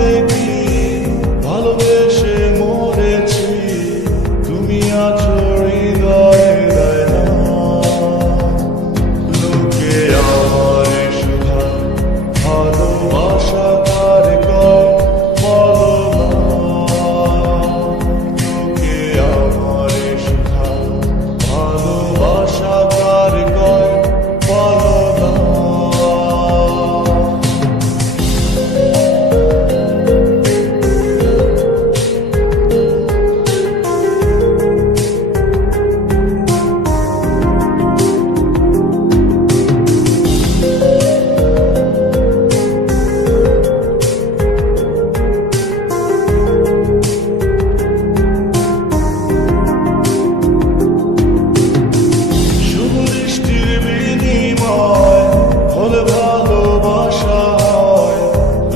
ভাবতে কি ভালোবেসে মরেছি, তুমি আছো হৃদয়ে দেয় না। লোকে আমারে শুধায় ভালোবাসা কারে কয় বলো না। লোকে আমারে শুধায় ভালোবাসা কারে কয় বলো না।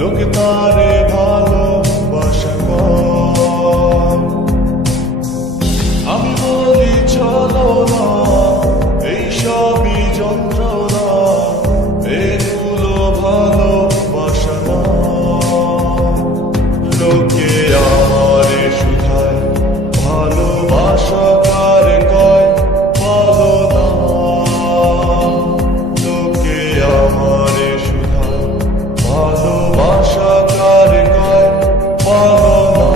লোকে তারে ভালোবাসা কয়, আমি বলি চলো না এই সবই যন্ত্রণা, এগুলো ভালোবাসা না। লোকে আমারে শুধায় ভালোবাসা কারে কয় বলো না। লোকে আমারে শুধায় ভালোবাসা কারে কয় বলো না।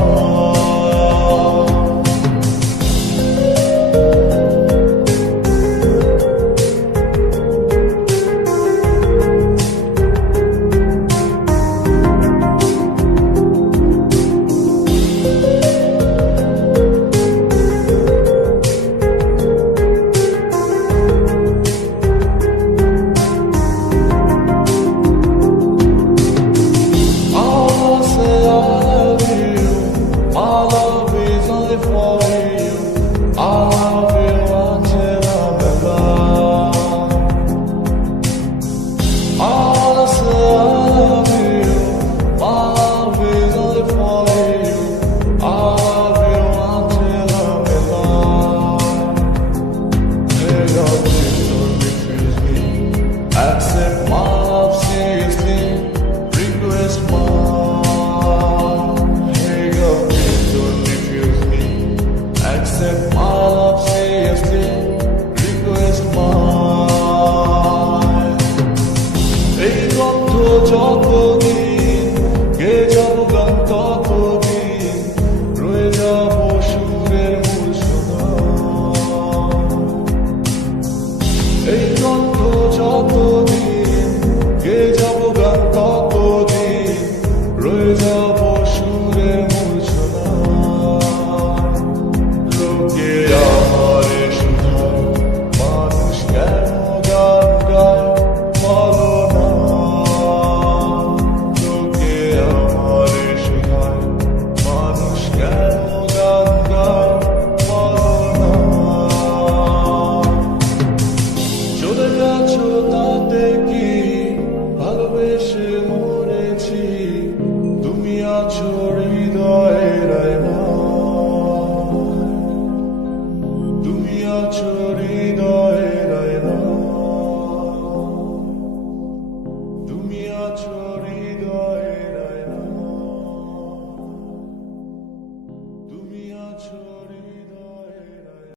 Accept my love seriously, request mine. Hey girl, please don't refuse me. Accept my love seriously, request mine. এই গন্ধ যতদিন